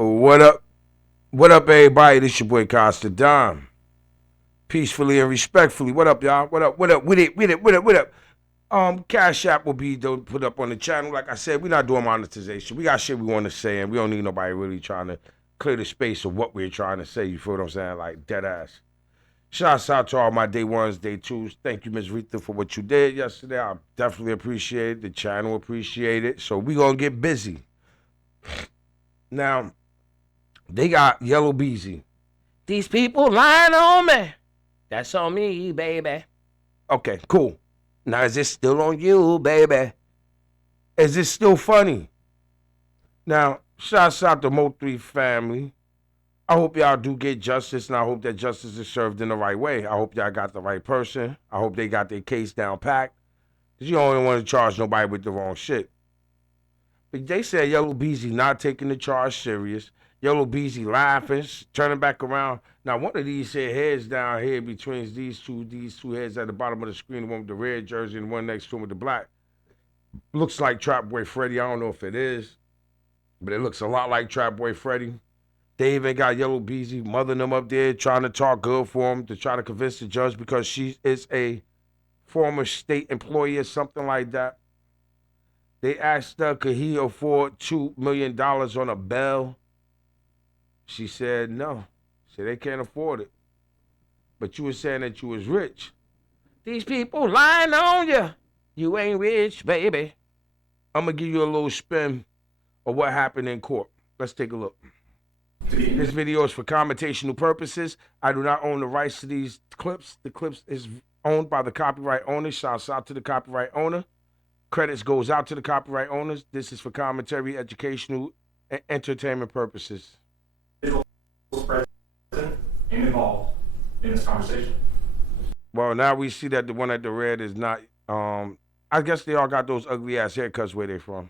What up? What up, everybody? This your boy Costa Dom. Peacefully and respectfully. What up, y'all? What up? What up? With it? With it? What up? What up? Cash App will be put up on the channel. Like I said, we're not doing monetization. We got shit we want to say, and we don't need nobody really trying to clear the space of what we're trying to say. You feel what I'm saying? Like dead ass. Shouts out to all my day ones, day twos. Thank you, Ms. Rita, for what you did yesterday. I definitely appreciate it. The channel appreciate it. So we gonna get busy. Now, they got Yella Beezy. These people lying on me. That's on me, baby. Okay, cool. Now, is this still on you, baby? Is this still funny? Now, shouts out to Mo3 family. I hope y'all do get justice, and I hope that justice is served in the right way. I hope y'all got the right person. I hope they got their case down packed. Because you don't want to charge nobody with the wrong shit. But they said Yella Beezy not taking the charge serious. Yella Beezy laughing, turning back around. Now, one of these heads down here between these two heads at the bottom of the screen, the one with the red jersey and the one next to him with the black, looks like Trap Boy Freddy. I don't know if it is, but it looks a lot like Trap Boy Freddy. They even got Yella Beezy mothering them up there, trying to talk good for him, to try to convince the judge because she is a former state employee or something like that. They asked her, could he afford $2 million on a bail? She said no. She said they can't afford it. But you were saying that you was rich. These people lying on you. You ain't rich, baby. I'm going to give you a little spin of what happened in court. Let's take a look. This video is for commentational purposes. I do not own the rights to these clips. The clips is owned by the copyright owner. Shouts out to the copyright owner. Credits goes out to the copyright owners. This is for commentary, educational, and entertainment purposes. Present and involved in this conversation. Well, now we see that the one at the red is not. I guess they all got those ugly ass haircuts. Where they from?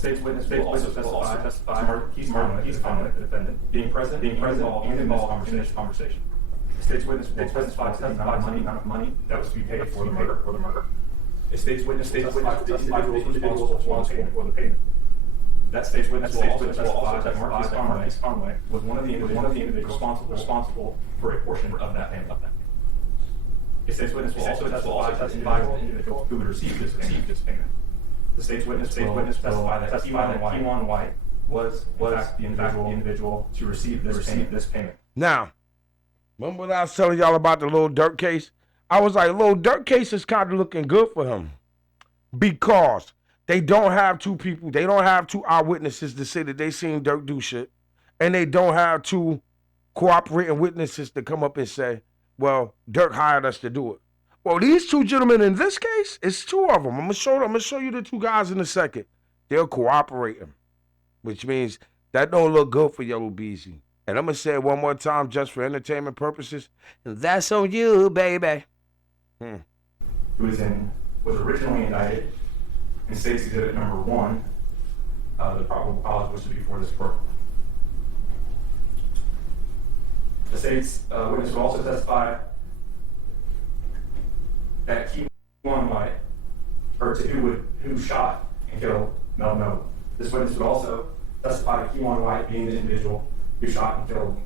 State's witness will also testify. He's conduct the defendant being present, and involved in this conversation. The state's witness will testify to the amount of money that was to be paid for the murder. A state's witness will testify to the individuals responsible for the payment. That state's witness will also testify that Marquis Conway was one of the individuals responsible for a portion of that payment. A state's witness will also testify that the individual who would receive this payment. The state's witness will testify that Kewan White was in fact the individual to receive this payment. Now, remember what I was telling y'all about the little DURK case? I was like, little DURK case is kind of looking good for him because they don't have two people. They don't have two eyewitnesses to say that they seen DURK do shit, and they don't have two cooperating witnesses to come up and say, "Well, DURK hired us to do it." Well, these two gentlemen in this case, it's two of them. I'm gonna show you the two guys in a second. They're cooperating, which means that don't look good for Yella Beezy. And I'm gonna say it one more time, just for entertainment purposes. And that's on you, baby. Who was originally indicted in State's Exhibit Number 1. The probable cause was to be before this court. The state's witness will also testify that Kewan White, or to who shot and killed Melvin Noble. This witness would also testify to Kewan White being the individual who shot and killed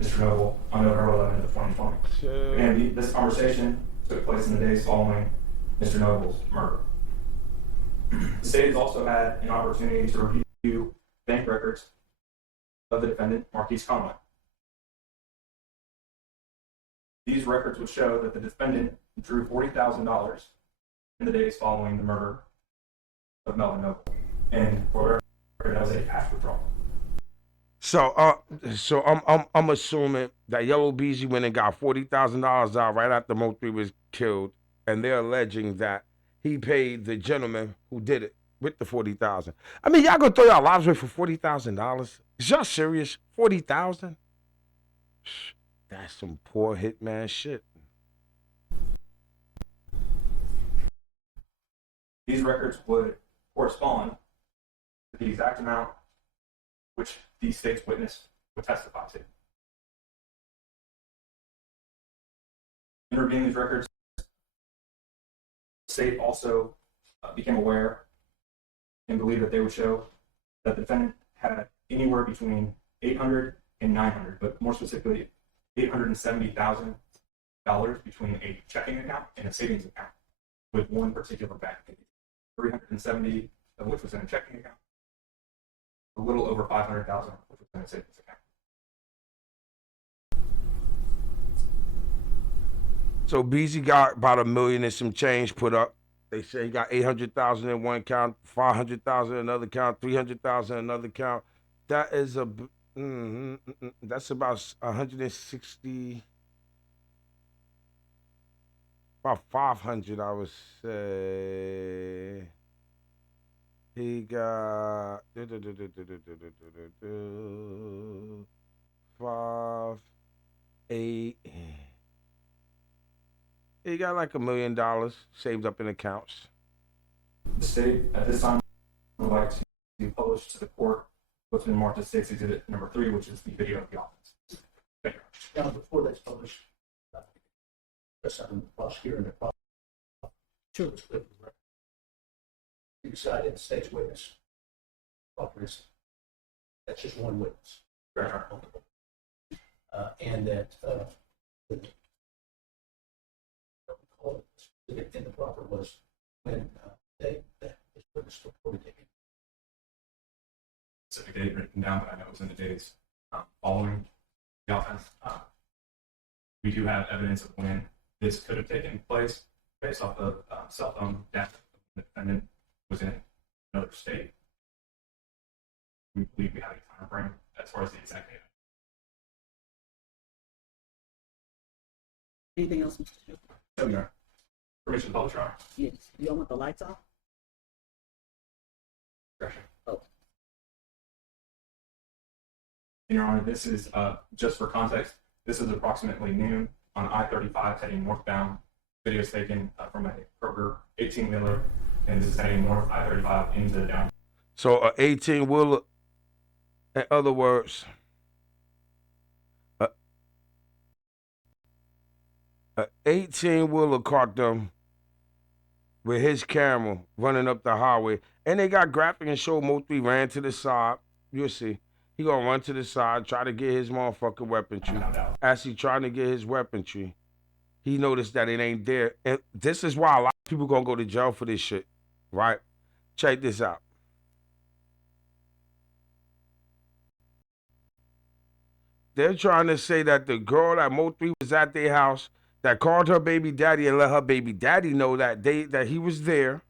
Mr. Noble on November 11th of 2020. And this conversation took place in the days following Mr. Noble's murder. The state has also had an opportunity to review bank records of the defendant, Marquis Conway. These records would show that the defendant drew $40,000 in the days following the murder of Melvin Noble. And for that was a cash withdrawal. So I'm assuming that Yella Beezy went and got $40,000 out right after Mo3 was killed, and they're alleging that he paid the gentleman who did it with the $40,000. I mean, y'all gonna throw y'all lives away for $40,000? Is y'all serious? $40,000? That's some poor hitman shit. These records would correspond to the exact amount which the state's witness would testify to. In reviewing these records, the state also became aware and believed that they would show that the defendant had anywhere between 800 and 900, but more specifically, $870,000 between a checking account and a savings account with one particular bank. 370 of which was in a checking account, a little over 500,000 which was in a savings account. So Beezy got about $1 million and some change put up. They say he got 800,000 in one count, 500,000 in another count, 300,000 in another count. That is that's about 160, about 500, I would say. He got 5, 8. He got like $1 million saved up in accounts. The state at this time would like to publish to the court what's been marked as State's Exhibit number 3, which is the video of the offense. Thank you. Now, before that's published, just having the prosecutor and the prosecutor was clear. You decided the state's witness, that's just one witness. Right. And that in the proper was when this witness reported taken. Specific date written down, but I know it was in the days following the offense. We do have evidence of when this could have taken place based off the cell phone data. The defendant was in another state. We believe we have a time frame as far as the exact data. Anything else, Mr. Chair? So, Your Honor, permission to publish, Your Honor. Yes. You all want the lights off? Discretion. Oh. Your Honor, this is just for context. This is approximately noon on I-35 heading northbound. Video is taken from a Kroger 18-wheeler, and this is heading north I-35 into downtown. So a 18-wheeler, in other words, a 18-wheeler caught them with his camera running up the highway, and they got graphic and showed Mo3 ran to the side. You'll see. He gonna run to the side, try to get his motherfucking weaponry. As he trying to get his weaponry, he noticed that it ain't there. And this is why a lot of people gonna go to jail for this shit, right? Check this out. They're trying to say that the girl that Mo3 was at their house, that called her baby daddy and let her baby daddy know that he was there.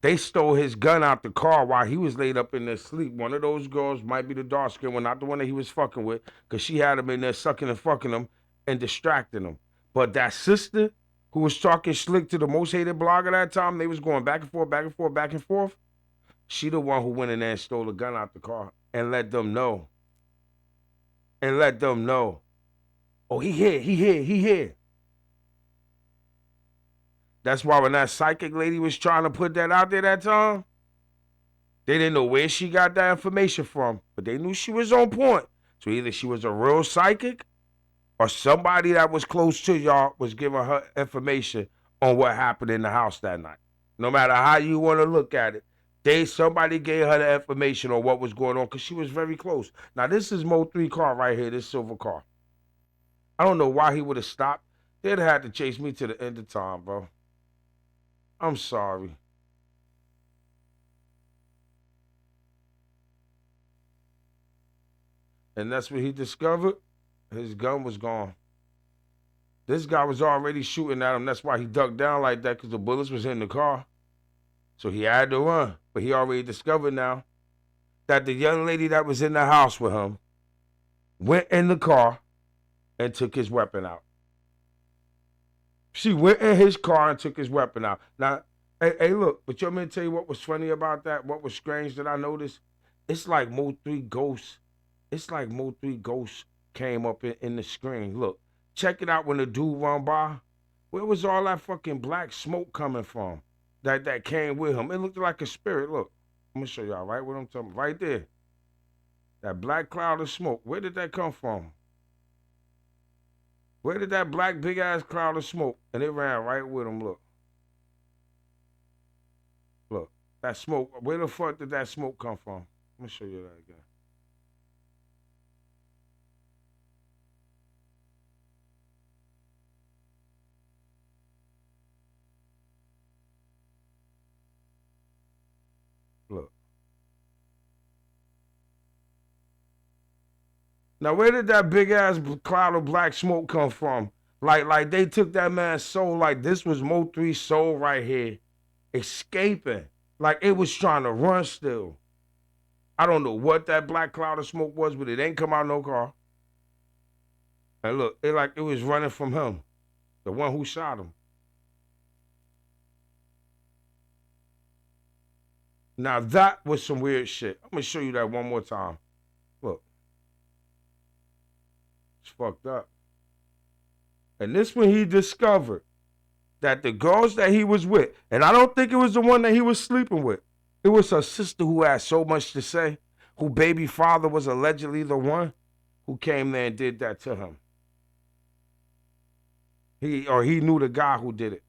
They stole his gun out the car while he was laid up in there sleep. One of those girls might be the dark skin one, not the one that he was fucking with, because she had him in there sucking and fucking him and distracting him. But that sister who was talking slick to the most hated blogger that time, they was going back and forth, back and forth, back and forth. She the one who went in there and stole the gun out the car and let them know. Oh, he here. That's why when that psychic lady was trying to put that out there that time, they didn't know where she got that information from, but they knew she was on point. So either she was a real psychic or somebody that was close to y'all was giving her information on what happened in the house that night. No matter how you want to look at it, somebody gave her the information on what was going on because she was very close. Now, this is Mo3 car right here, this silver car. I don't know why he would have stopped. They'd have had to chase me to the end of time, bro. I'm sorry. And that's what he discovered. His gun was gone. This guy was already shooting at him. That's why he ducked down like that, because the bullets was in the car. So he had to run. But he already discovered now that the young lady that was in the house with him went in the car and took his weapon out. She went in his car and took his weapon out. Now, hey, look, but you want me to tell you what was funny about that? What was strange that I noticed? It's like Mo3 Ghosts. It's like Mo3 Ghosts came up in the screen. Look, check it out when the dude run by. Where was all that fucking black smoke coming from that came with him? It looked like a spirit. Look, I'm going to show y'all right what I'm talking about. Right there. That black cloud of smoke. Where did that come from? Where did that black big-ass cloud of smoke? And it ran right with him, look. Look, that smoke. Where the fuck did that smoke come from? I'm gonna show you that again. Look. Now, where did that big ass cloud of black smoke come from? Like they took that man's soul. Like this was Mo3's soul right here, escaping. Like it was trying to run still. I don't know what that black cloud of smoke was, but it ain't come out no car. And look, it was running from him, the one who shot him. Now that was some weird shit. I'm gonna show you that one more time. Look. It's fucked up. And this when he discovered that the girls that he was with, and I don't think it was the one that he was sleeping with. It was her sister who had so much to say, who baby father was allegedly the one who came there and did that to him. He knew the guy who did it.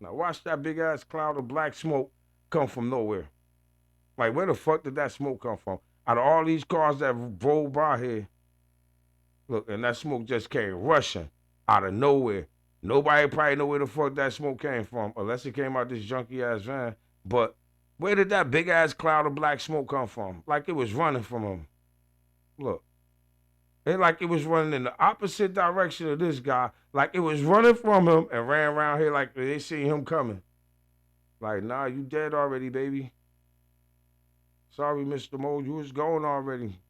Now watch that big ass cloud of black smoke come from nowhere. Like where the fuck did that smoke come from? Out of all these cars that rolled by here, look, and that smoke just came rushing out of nowhere. Nobody probably know where the fuck that smoke came from, unless it came out this junky ass van. But where did that big ass cloud of black smoke come from? Like it was running from him. Look. Like it was running in the opposite direction of this guy. Like it was running from him and ran around here like they seen him coming. Like, nah, you dead already, baby. Sorry, Mr. Mo, you was going already.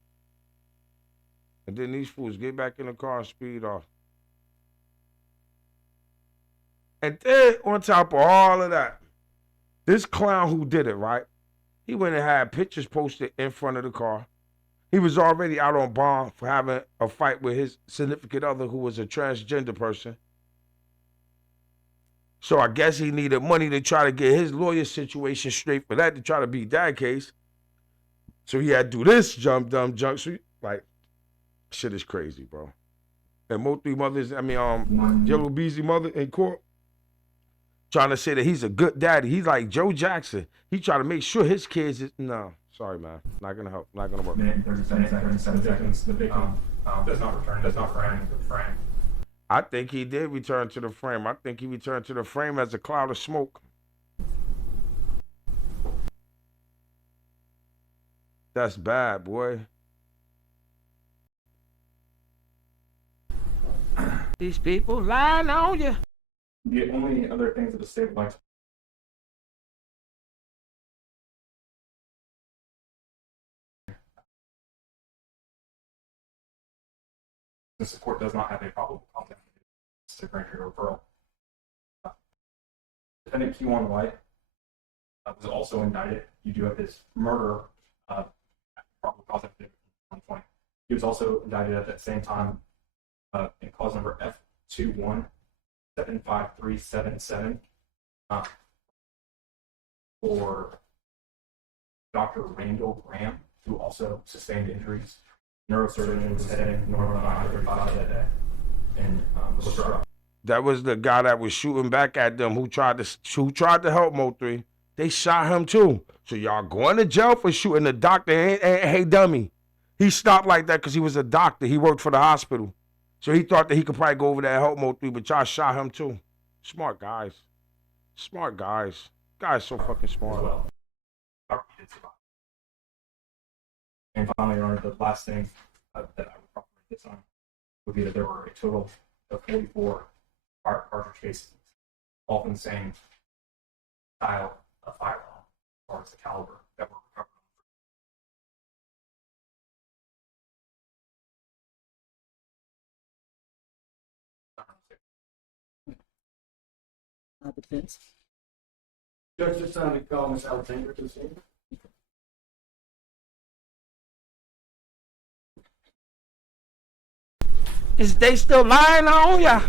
And then these fools get back in the car and speed off. And then on top of all of that, this clown who did it, right? He went and had pictures posted in front of the car. He was already out on bond for having a fight with his significant other who was a transgender person. So I guess he needed money to try to get his lawyer situation straight for that, to try to beat that case. So he had to do this jump. So like, shit is crazy, bro. And Mo3 mothers, Yella Beezy mother in court, trying to say that he's a good daddy. He's like Joe Jackson. He trying to make sure his kids is, no. Sorry, man. Not gonna help. Not gonna work. Minute 37 seconds. The victim does not return to the frame. I think he did return to the frame. I think he returned to the frame as a cloud of smoke. That's bad, boy. These people lying on you. The only other things that the state would like to since the court does not have a probable content to grant your referral. Defendant Q1 White was also indicted. You do have his murder probable cause at 1 point. He was also indicted at that same time in cause number F2175377 for Dr. Randall Graham, who also sustained injuries. Neurosurgeon was heading north on I-35 that day and was struck. That was the guy that was shooting back at them who tried to help Mo3. They shot him too. So y'all going to jail for shooting the doctor. Hey, dummy. He stopped like that because he was a doctor. He worked for the hospital. So he thought that he could probably go over there and help Mo3, but y'all shot him too. Smart guys. Smart guys. Guy's so fucking smart. Well, and finally, Your Honor, the last thing that I would probably rate this on would be that there were a total of 44 cartridge cases, all from the same style of firearm, as far as the caliber that were recovered. Defense. Judge decided to call Ms. Alexander to the stand. Is they still lying on ya?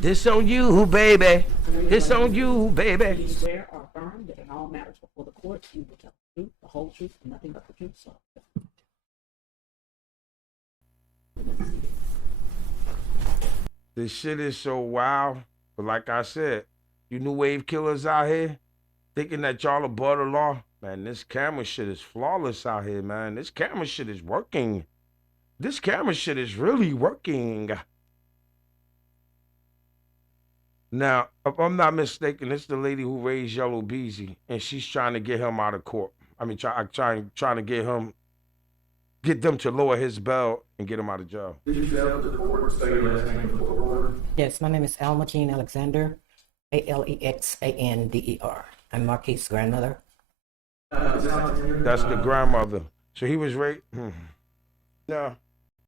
This on you, baby. This on you, baby. Do you swear or affirm that in all matters before the court you will tell the truth, the whole truth, and nothing but the truth. So This shit is so wild. But like I said, you new wave killers out here thinking that y'all above the law. Man, this camera shit is flawless out here, man. This camera shit is working. This camera shit is really working. Now, if I'm not mistaken, it's the lady who raised Yella Beezy, and she's trying to get him out of court. I mean, trying to get them to lower his bail and get him out of jail. Did you tell the court, say your last name for the court order? Yes, my name is Alma Jean Alexander, Alexander. I'm Marquis' grandmother. That's the grandmother. So he was raised. Now,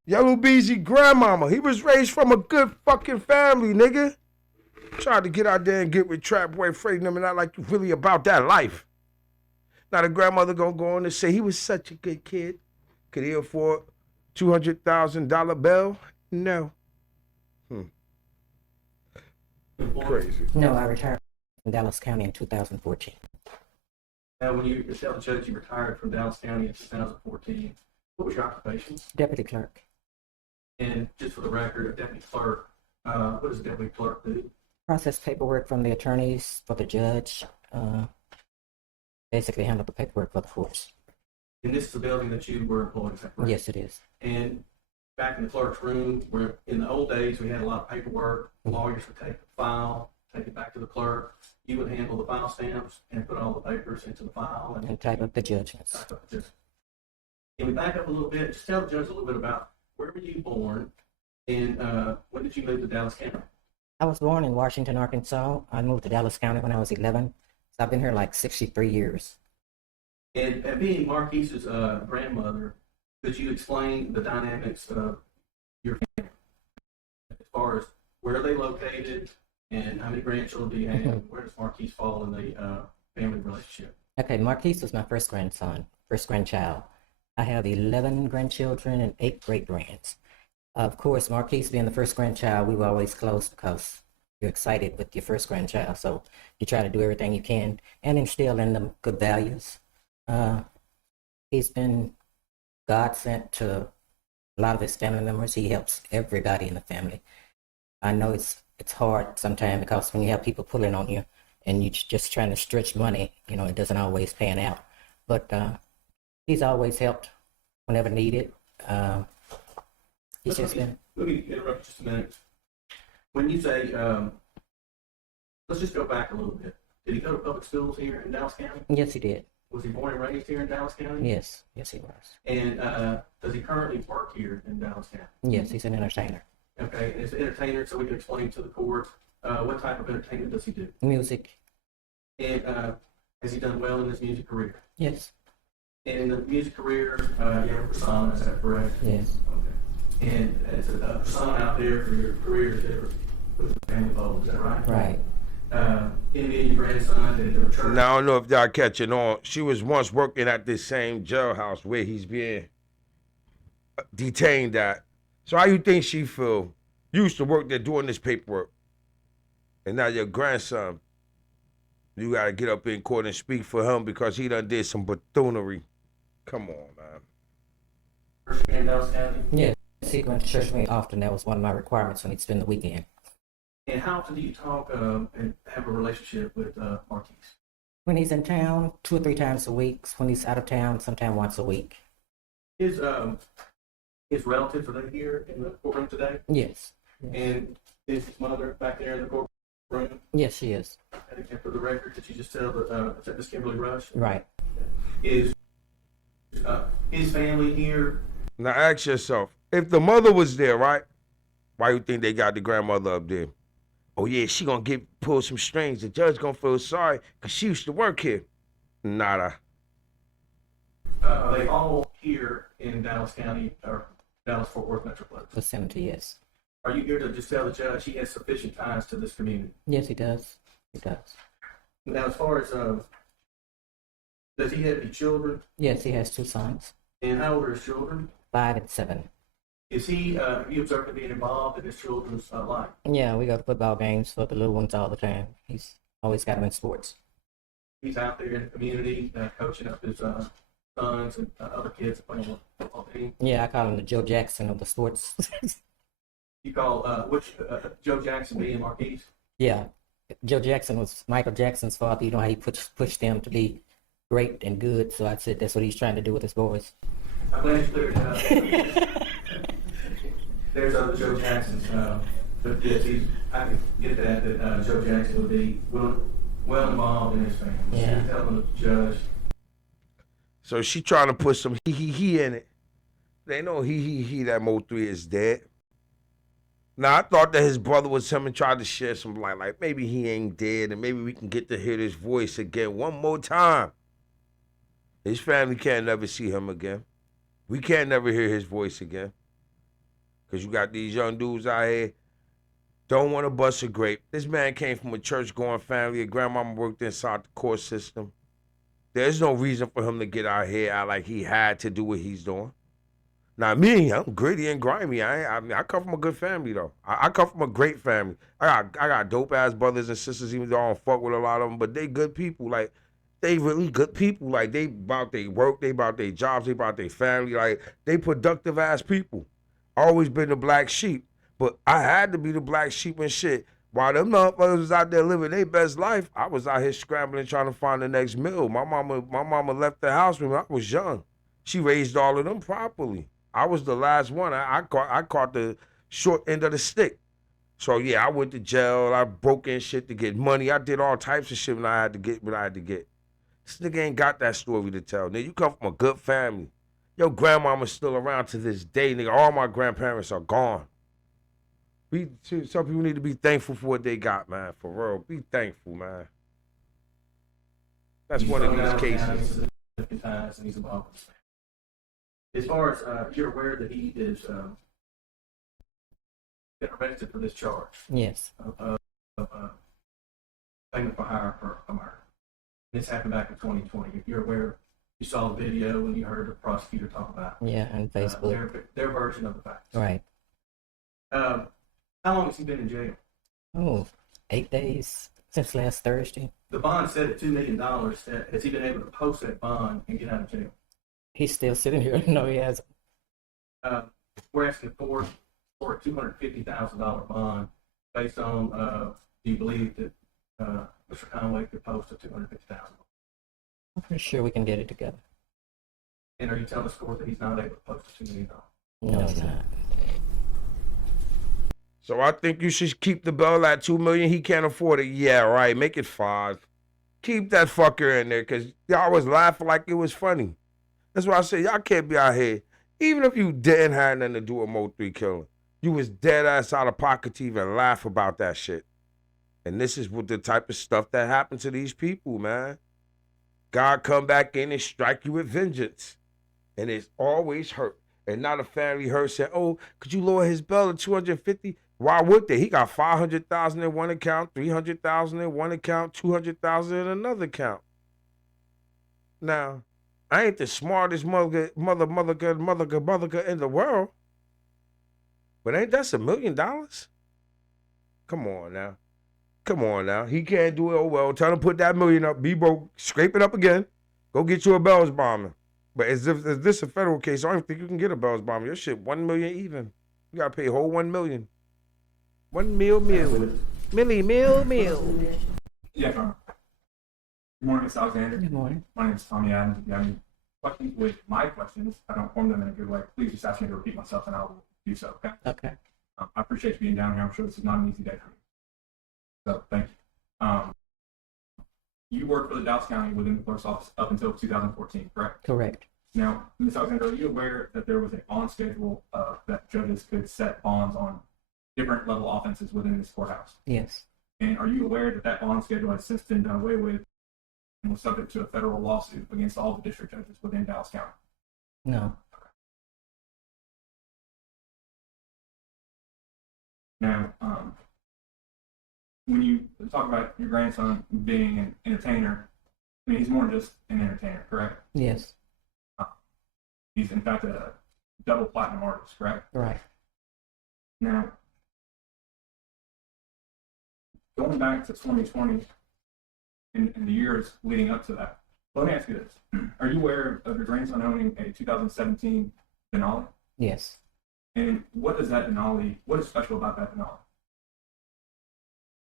Yella Beezy grandmama. He was raised from a good fucking family, nigga. Tried to get out there and get with Trap Boy Freddy and them, and not like you really about that life. Now the grandmother gonna go on and say he was such a good kid. Could he afford $200,000 bail? No. Crazy. No, I retired from Dallas County in 2014. Now, when you tell the judge you retired from Dallas County in 2014, what was your occupation? Deputy clerk. And just for the record, a deputy clerk, what does a deputy clerk do? Process paperwork from the attorneys for the judge. Basically handle the paperwork for the courts. And this is the building that you were employed, is that correct? Yes, it is. And back in the clerk's room, where in the old days we had a lot of paperwork, lawyers would take the file, take it back to the clerk. You would handle the file stamps and put all the papers into the file And type up the judgments. type up the judgment. Can we back up a little bit? Just tell the judge a little bit about where were you born and when did you move to Dallas County? I was born in Washington, Arkansas. I moved to Dallas County when I was 11. So I've been here like 63 years. And being Marquise's grandmother, could you explain the dynamics of your family as far as where are they located and how many grandchildren do you have? Where does Marquise fall in the family relationship? Okay, Marquis was my first grandson, first grandchild. I have 11 grandchildren and 8 great-grands. Of course, Marquis being the first grandchild, we were always close because you're excited with your first grandchild. So you try to do everything you can and instill in them good values. He's been God sent to a lot of his family members. He helps everybody in the family. I know it's hard sometimes because when you have people pulling on you and you're just trying to stretch money, you know, it doesn't always pan out. But he's always helped whenever needed. He's just been. Let me interrupt just a minute. When you say, let's just go back a little bit. Did he go to public schools here in Dallas County? Yes, he did. Was he born and raised here in Dallas County? Yes, yes, he was. And does he currently work here in Dallas County? Yes, he's an entertainer. Okay, and as an entertainer, so we can explain to the court, what type of entertainment does he do? Music. And has he done well in his music career? Yes, And in the music career, you have a persona, is that correct? yes. Okay. And as a persona out there for your career, is there with the family involved, is that right? Right. Any of your grandson, did they go to church? Now I don't know if y'all catching on. She was once working at this same jailhouse where he's being detained at. So how you think she feel? You used to work there doing this paperwork, and now your grandson, you gotta get up in court and speak for him because he done did some buffoonery. Come on, man. Church in Dallas County? Yes, he went to church with me often. That was one of my requirements when he'd spend the weekend. And how often do you talk and have a relationship with Marquise? When he's in town, 2 or 3 times a week. When he's out of town, sometime once a week. His relatives, are they here in the courtroom today? Yes. And is his mother back there in the courtroom? Yes, she is. And for the record, did you just tell that Miss Kimberly Rush? Right. Is his family here? Now ask yourself, if the mother was there, right? Why you think they got the grandmother up there? Oh yeah, she gonna pull some strings. The judge gonna feel sorry because she used to work here. Nada. Are they all here in Dallas County or Dallas-Fort Worth Metroplex? Vicinity, yes. Are you here to just tell the judge he has sufficient ties to this community? Yes, he does. He does. Now, as far as, does he have any children? Yes, he has 2 sons, And how old are his children? 5 and 7. Is he, you observed him being involved in his children's life? Yeah, we go to football games for the little ones all the time. He's always got them in sports. he's out there in the community coaching up his sons and other kids playing on the football team. Yeah, I call him the Joe Jackson of the sports. You call which Joe Jackson being Marquise? Yeah, Joe Jackson was Michael Jackson's father. You know how he pushed them to be great and good. So I said that's what he's trying to do with his boys. I'm glad you cleared it up. There's other Joe Jacksons. But yes, I can get that Joe Jackson would be well involved in his family. Yeah. He's helping the judge. So she trying to put some he in it. They know he that Mo3 is dead. Now I thought that his brother was him and tried to share some light, like maybe he ain't dead and maybe we can get to hear his voice again one more time. His family can't never see him again. We can't never hear his voice again. Cause you got these young dudes out here don't want to bust a grape. This man came from a church-going family. His grandmama worked inside the court system. There's no reason for him to get out here out like he had to do what he's doing. Now me, I'm gritty and grimy. I come from a good family though. I come from a great family. I got dope ass brothers and sisters, even though I don't fuck with a lot of them, but they good people. Like they really good people. Like they about their work, they about their jobs, they about their family. Like they productive ass people. Always been the black sheep, but I had to be the black sheep and shit. While them motherfuckers was out there living their best life, I was out here scrambling trying to find the next meal. My mama left the house when I was young. She raised all of them properly. I was the last one. I caught the short end of the stick. So yeah, I went to jail. I broke in shit to get money. I did all types of shit when I had to get what I had to get. This nigga ain't got that story to tell. Nigga, you come from a good family. Your grandmama's still around to this day, nigga. All my grandparents are gone. Some people need to be thankful for what they got, man. For real, be thankful, man. That's one of these cases. As far as you're aware that he is been arrested for this charge Yes. of payment for hire for a murder. This happened back in 2020. If you're aware, you saw the video and you heard the prosecutor talk about Yeah, on Facebook. their version of the facts. Right. How long has he been in jail? Oh, 8 days since last Thursday. The bond set at $2 million. Has he been able to post that bond and get out of jail? He's still sitting here. No, he hasn't. We're asking for a $250,000 bond based on, do you believe that Mr. Conway could post a $250,000? I'm pretty sure we can get it together. And are you telling the court that he's not able to post a $2 million? No, he's not. So I think you should keep the bill at $2 million. He can't afford it. Yeah, right. Make it $5 million. Keep that fucker in there, cause y'all was laughing like it was funny. That's why I say y'all can't be out here. Even if you didn't have nothing to do with Mo3 killing, you was dead ass out of pocket to even laugh about that shit. And this is what the type of stuff that happened to these people, man. God come back in and strike you with vengeance. And it's always hurt. And not a family hurt said, oh, could you lower his bail to $250? Why would they? He got $500,000 in one account, $300,000 in one account, $200,000 in another account. Now, I ain't the smartest mother in the world. But ain't that $1 million? Come on now. Come on now. He can't do it. Oh, well, tell him to put that $1 million up. Be broke. Scrape it up again. Go get you a Bells bomber. But is this a federal case? I don't think you can get a Bells bomber. Your shit $1 million even. You got to pay a whole $1 million. Meal. Yeah, Carl. Good morning, Mr. Alexander. Good morning. My name is Tommy Adams. If you have any questions with my questions, I don't form them in a good way. Please just ask me to repeat myself and I will do so, okay? Okay. I appreciate you being down here. I'm sure this is not an easy day for you. So, thank you. You worked for the Dallas County within the clerk's office up until 2014, correct? Correct. Now, Ms. Alexander, are you aware that there was a bond schedule that judges could set bonds on different level offenses within this courthouse? Yes. And are you aware that that bond schedule has since been done away with and was subject to a federal lawsuit against all the district judges within Dallas County? No. Now, when you talk about your grandson being an entertainer, I mean, he's more than just an entertainer, correct? Yes. He's, in fact, a double platinum artist, correct? Right. Now, going back to 2020, in the years leading up to that. Let me ask you this. Are you aware of your grandson owning a 2017 Denali? Yes. And what does that Denali, what is special about that Denali?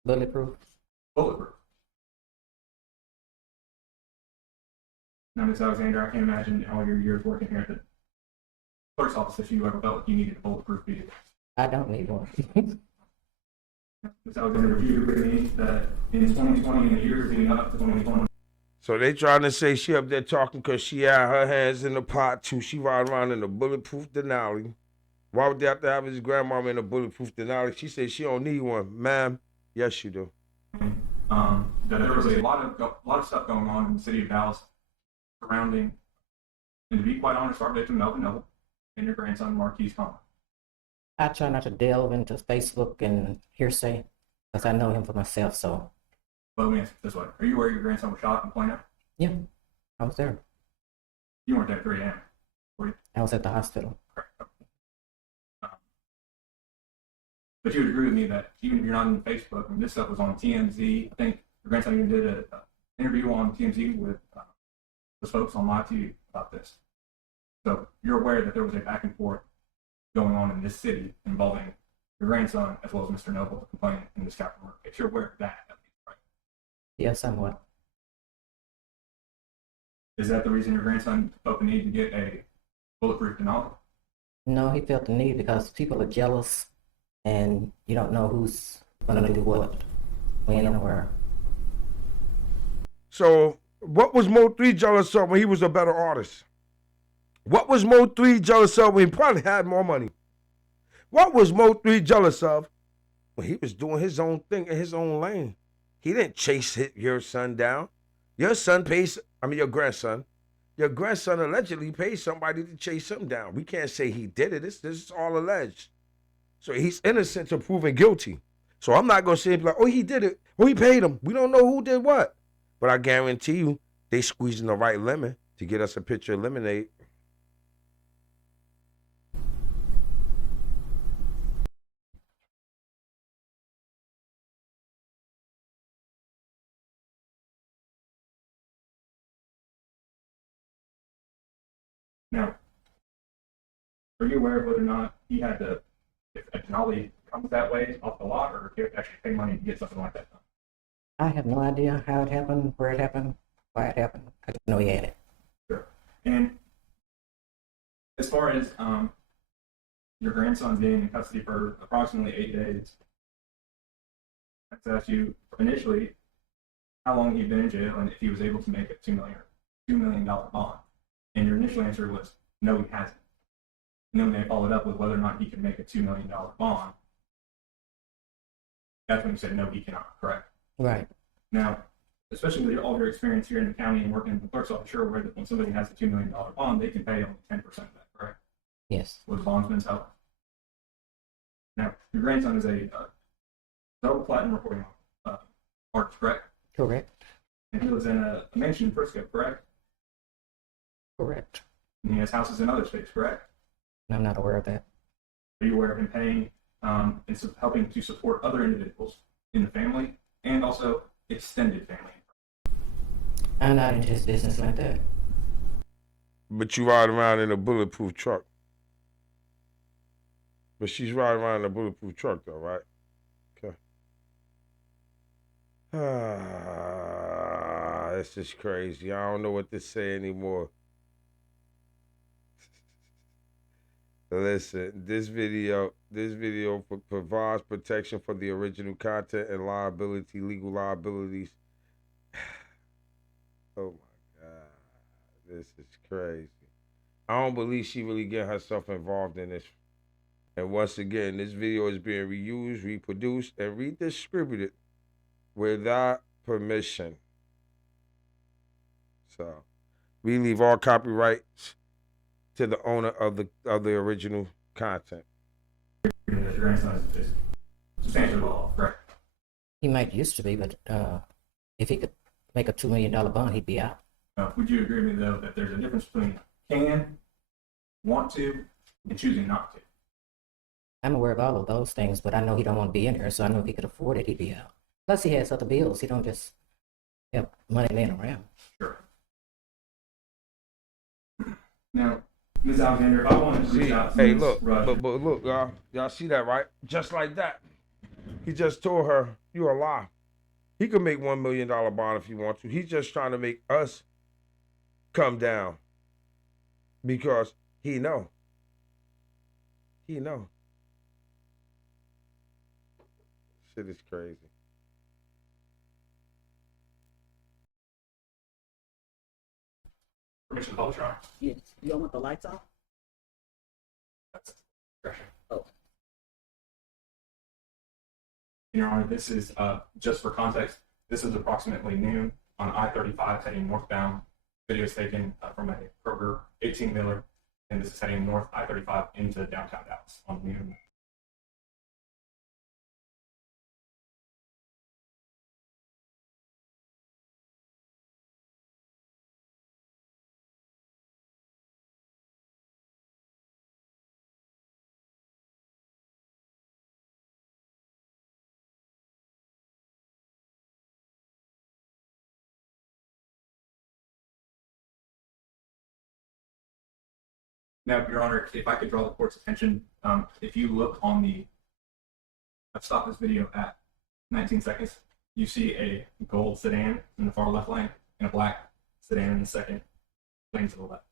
Bulletproof? Bulletproof. Now, Ms. Alexander, I can't imagine all your years working here at the clerk's office if you ever felt like you needed a bulletproof vehicle. I don't need one. Ms. Alexander, would you agree with me that in 2020 and the years leading up to 2020, So they trying to say she up there talking because she had her hands in the pot too. She ride around in a bulletproof Denali. Why would they have to have his grandmama in a bulletproof Denali? She said she don't need one. Ma'am, yes you do. that there was a lot of stuff going on in the city of Dallas surrounding, and to be quite honest, our victim Melvin Noble and your grandson Marquise Conner. I try not to delve into Facebook and hearsay because I know him for myself. So, But let me ask it this way: are you aware your grandson was shot in Plano? yeah, I was there. You weren't there at 3 a.m. were you? I was at the hospital. Correct. But you would agree with me that even if you're not on Facebook, when this stuff was on TMZ, I think your grandson even did an interview on TMZ with those folks on live TV about this. So you're aware that there was a back and forth going on in this city involving your grandson as well as Mr. Noble, the complainant in this capital murder case. You're aware of that, at least, right? Yeah, somewhat. Is that the reason your grandson felt the need to get a bulletproof Denali? No, he felt the need because people are jealous and you don't know who's going to do what, when, and where. So what was Mo 3 jealous of when he was a better artist? What was Mo 3 jealous of when he probably had more money? What was Mo 3 jealous of when he was doing his own thing in his own lane? He didn't chase your son down. Your grandson allegedly paid somebody to chase him down. We can't say he did it. This is all alleged. So he's innocent to proven guilty. So I'm not going to say like, oh, he did it. Oh, he paid him. We don't know who did what. But I guarantee you, they squeezing the right lemon to get us a picture of lemonade. Now, are you aware of whether or not he had to, if a Denali comes that way off the lot, or if he had to actually pay money to get something like that done? I have no idea how it happened, where it happened, why it happened. I just know he had it. Sure. And as far as your grandson being in custody for approximately 8 days, let's ask you initially how long he'd been in jail and if he was able to make a $2 million bond. And your initial answer was no, he hasn't. And then when they followed up with whether or not he could make a $2 million bond, that's when you said no, he cannot. Correct. Right. Now, especially with all of your experience here in the county and working in the clerk's office, you're aware that when somebody has a $2 million bond, they can pay only 10% of that, correct? Yes. With bondsman's help. Now, your grandson is a double platinum recording artist, correct? Correct. And he lives in a mansion in Frisco, correct? Correct. And he has houses in other states, correct? I'm not aware of that. Are you aware of him paying and helping to support other individuals in the family and also extended family? I'm not into his business like that. But you ride around in a bulletproof truck. But she's riding around in a bulletproof truck though, right? Okay. This is crazy. I don't know what to say anymore. Listen, this video provides protection for the original content and legal liabilities. Oh my God, this is crazy. I don't believe she really get herself involved in this. And once again, this video is being reused, reproduced, and redistributed without permission. So, we leave all copyrights to the owner of the original content. Your grandson is substantially well off, correct? He might used to be, but if he could make a $2 million bond, he'd be out. Would you agree with me, though, that there's a difference between can, want to, and choosing not to? I'm aware of all of those things, but I know he don't want to be in here, so I know if he could afford it, he'd be out. Plus, he has other bills. He don't just Yep, money laying around. Sure. Now, Ms. Alexander, if I wanted to reach See, out to hey, Ms. look, Rush, but look, y'all see that, right? Just like that. He just told her, you a lie. He could make $1 million bond if he wants to. He's just trying to make us come down because he know. He know. Shit is crazy. permission to publish, Your Honor. Yes. You don't want the lights off? That's discretion. Oh. Your Honor, this is, just for context, this is approximately noon on I-35 heading northbound. Video is taken from a Kroger 18-wheeler, and this is heading north I-35 into downtown Dallas on noon. Now, Your Honor, if I could draw the court's attention, if you look on the, I've stopped this video at 19 seconds. You see a gold sedan in the far left lane and a black sedan in the second lane to the left.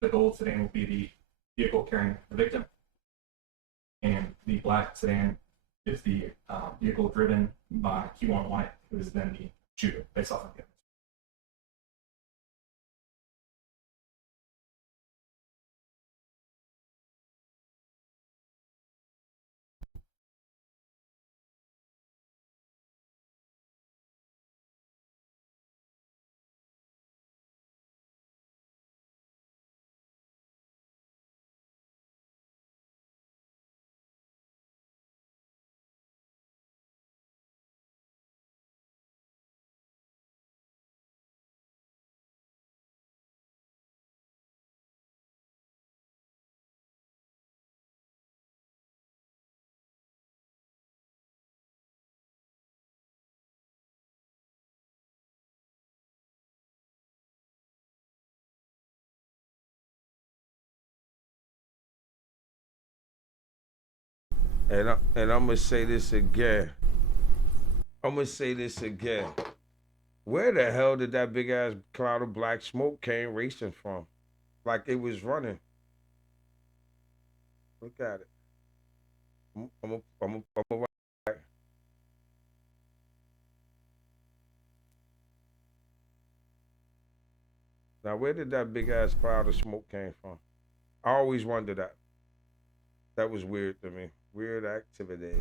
The gold sedan will be the vehicle carrying the victim, and the black sedan is the vehicle driven by Q1 White, who is then the shooter based off of the evidence. And I'm gonna say this again. Where the hell did that big ass cloud of black smoke came racing from? Like it was running. Look at it. I'm a right. Now where did that big ass cloud of smoke came from? I always wondered that. That was weird to me. Weird activity.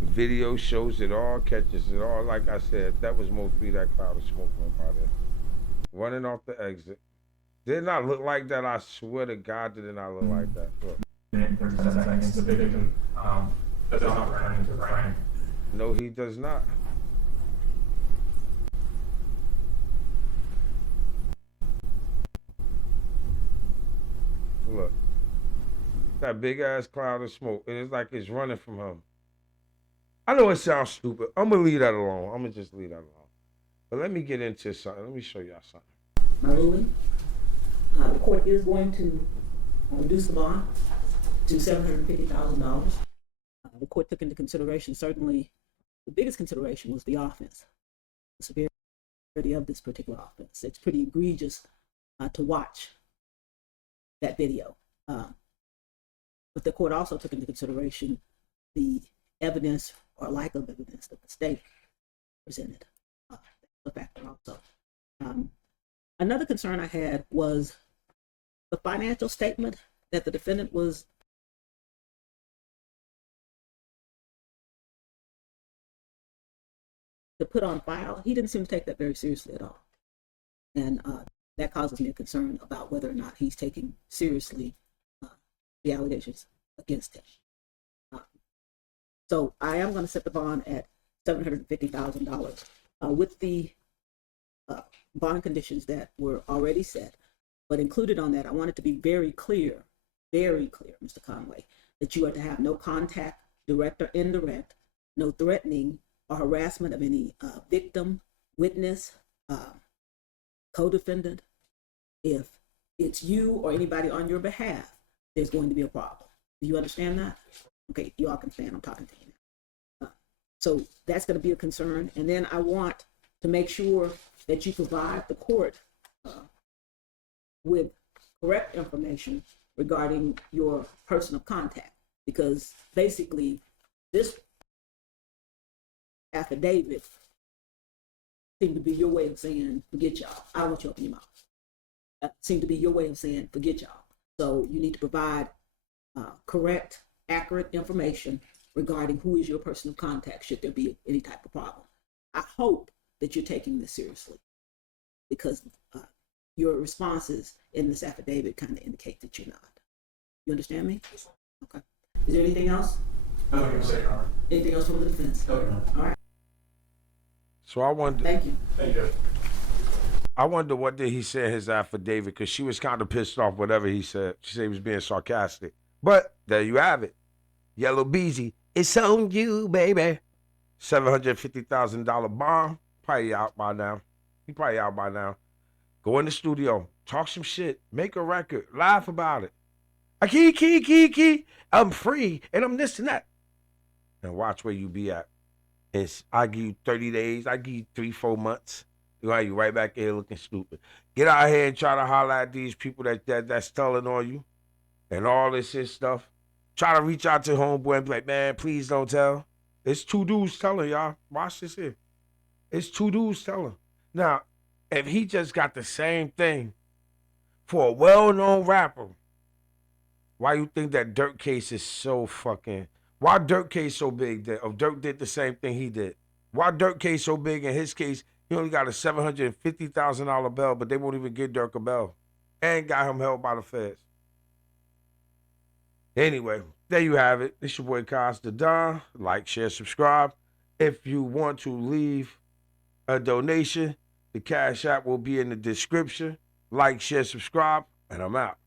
Video shows it all, catches it all. Like I said, that was mostly that cloud of smoke went by there. Running off the exit. Did it not look like that? I swear to God, did it not look like that? Look. Minute and 37 seconds, the victim does not run into the frame. No, he does not. Look. That big ass cloud of smoke. And it's like it's running from him. I know it sounds stupid. I'm gonna leave that alone. I'm gonna just leave that alone. But let me get into something. Let me show y'all something. My ruling, the court is going to reduce the bond to $750,000. The court took into consideration, certainly, the biggest consideration was the offense, the severity of this particular offense. It's pretty egregious to watch that video. But the court also took into consideration the evidence or lack of evidence that the state presented. The factor also. Another concern I had was the financial statement that the defendant was to put on file. He didn't seem to take that very seriously at all. And that causes me a concern about whether or not he's taking seriously the allegations against him. So I am going to set the bond at $750,000 with the bond conditions that were already set. But included on that, I want it to be very clear, Mr. Conway, that you are to have no contact, direct or indirect, no threatening or harassment of any victim, witness, co-defendant. If it's you or anybody on your behalf, there's going to be a problem. Do you understand that? Okay, you all can stand. I'm talking to you now. So that's going to be a concern. And then I want to make sure that you provide the court with correct information regarding your person of contact, because basically this affidavit seemed to be your way of saying, forget y'all. I don't want you to open your mouth. That seemed to be your way of saying, forget y'all. So you need to provide correct, accurate information regarding who is your person of contact should there be any type of problem. I hope that you're taking this seriously, because your responses in this affidavit kind of indicate that you're not. You understand me? Okay. Is there anything else? Nothing to say, Your Honor. Anything else from the defense? No, Your Honor. All right. So I wonder, Thank you. Thank you. I wonder what did he say in his affidavit, because she was kind of pissed off whatever he said. She said he was being sarcastic. But there you have it. Yella Beezy, it's on you, baby. $750,000 bond. Probably out by now. He probably out by now. Go in the studio, talk some shit, make a record, laugh about it. I'm free, and I'm this and that. And watch where you be at. I give you 30 days, I give you 3-4 months. You have you right back here looking stupid. Get out here and try to holler at these people that's telling on you and all this shit stuff. Try to reach out to homeboy and be like, man, please don't tell. It's 2 dudes telling y'all. Watch this here. It's 2 dudes telling. Now, if he just got the same thing for a well-known rapper, why you think that DURK case is so fucking... Why DURK case so big that if DURK did the same thing he did? Why DURK case so big? In his case, he only got a $750,000 bail, but they won't even give DURK a bail. And got him held by the feds. Anyway, there you have it. It's your boy Cos the Don. Like, share, subscribe. If you want to leave a donation, the Cash App will be in the description. Like, share, subscribe, and I'm out.